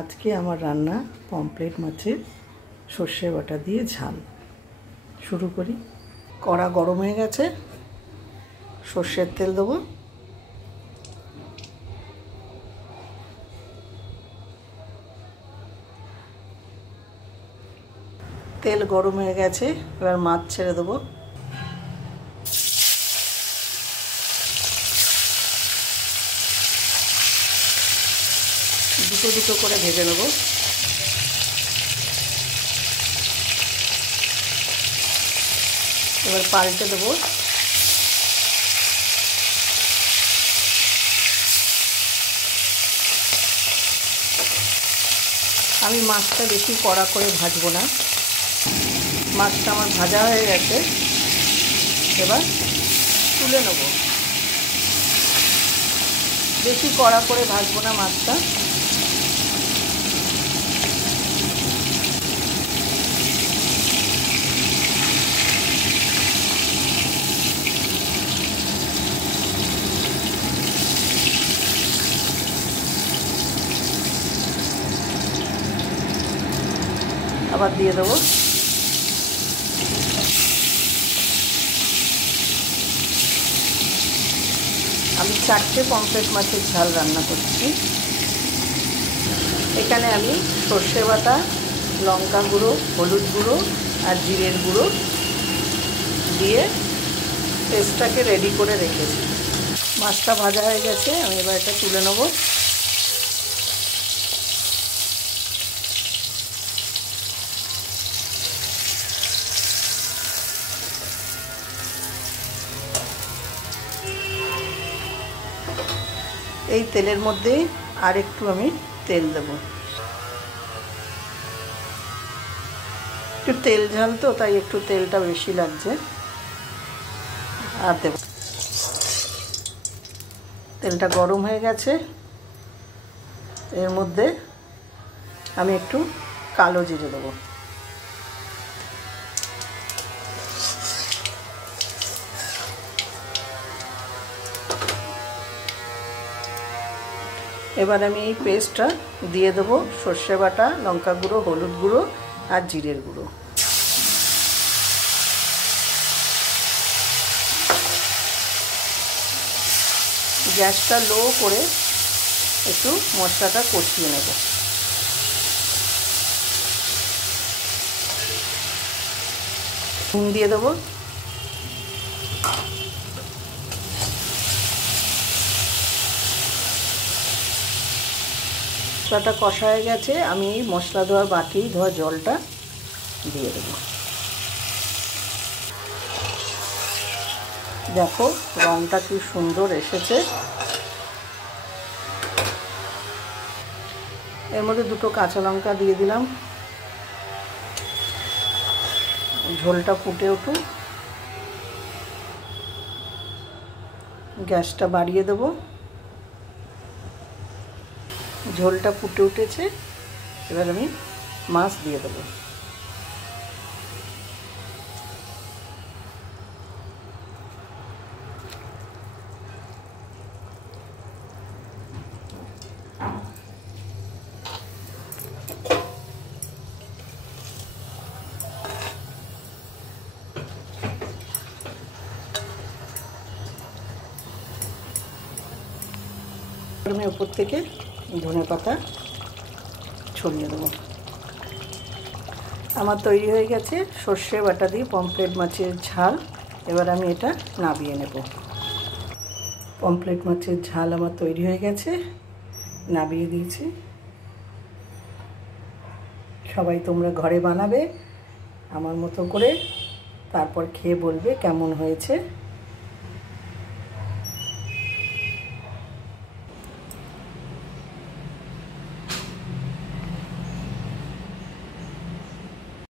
আজকে আমার রান্না পমফ্রেট মাছের সর্ষে বাটা দিয়ে ঝাল। শুরু করি। কড়া গরম হয়ে গেছে, সর্ষের তেল দেবো। তেল গরম হয়ে গেছে, এবার মাছ ছেড়ে দেবো। দুটো দুটো করে ভেজে নেব। এবার পাল্টে দেবো। আমি মাছটা বেশি কড়া করে ভাজবো না। মাছটা আমার ভাজা হয়ে গেছে, এবার তুলে নেব। বেশি কড়া করে ভাজবো না মাছটা। আবার দিয়ে দেবো। আমি 4টে পমফ্রেট মাছের ঝাল রান্না করছি। এখানে আমি সর্ষে বাটা, লঙ্কা গুঁড়ো, হলুদ গুঁড়ো আর জিরের গুঁড়ো দিয়ে পেস্টটাকে রেডি করে রেখেছি। মাছটা ভাজা হয়ে গেছে, আমি এবার এটা তুলে নেব। এই তেলের মধ্যে আর একটু আমি তেল দেব। একটু তেল ঝাল তো, তাই একটু তেলটা বেশি লাগছে। আর দেব। তেলটা গরম হয়ে গেছে, এর মধ্যে আমি একটু কালো জিরে দেবো। এবার আমি এই পেস্টটা দিয়ে দেবো, সর্ষে বাটা, লঙ্কা গুঁড়ো, হলুদ গুঁড়ো আর জিরের গুঁড়ো। গ্যাসটা লো করে একটু মশলাটা কষিয়ে নেব। নুন দিয়ে দেবো। মশলাটা কষা হয়ে গেছে, আমি এই মশলা ধোয়া বাটি ধোয়া জলটা দিয়ে দেবো। দেখো রঙটা কি সুন্দর এসেছে। এর মধ্যে দুটো কাঁচা লঙ্কা দিয়ে দিলাম। ঝোলটা ফুটে উঠুক, গ্যাসটা বাড়িয়ে দেবো। ঝোলটা ফুটে উঠেছে, এবার আমি মাছ দিয়ে দেবো। আমি উপর থেকে ধনেপাতা ছড়িয়ে দেবো। আমার তৈরি হয়ে গেছে সর্ষে বাটা দিয়ে পমফ্রেট মাছের ঝাল। এবার আমি এটা নামিয়ে নেব। পমফ্রেট মাছের ঝাল আমার তৈরি হয়ে গেছে, নামিয়ে দিয়েছি। সবাই তোমরা ঘরে বানাবে আমার মতো করে, তারপর খেয়ে বলবে কেমন হয়েছে।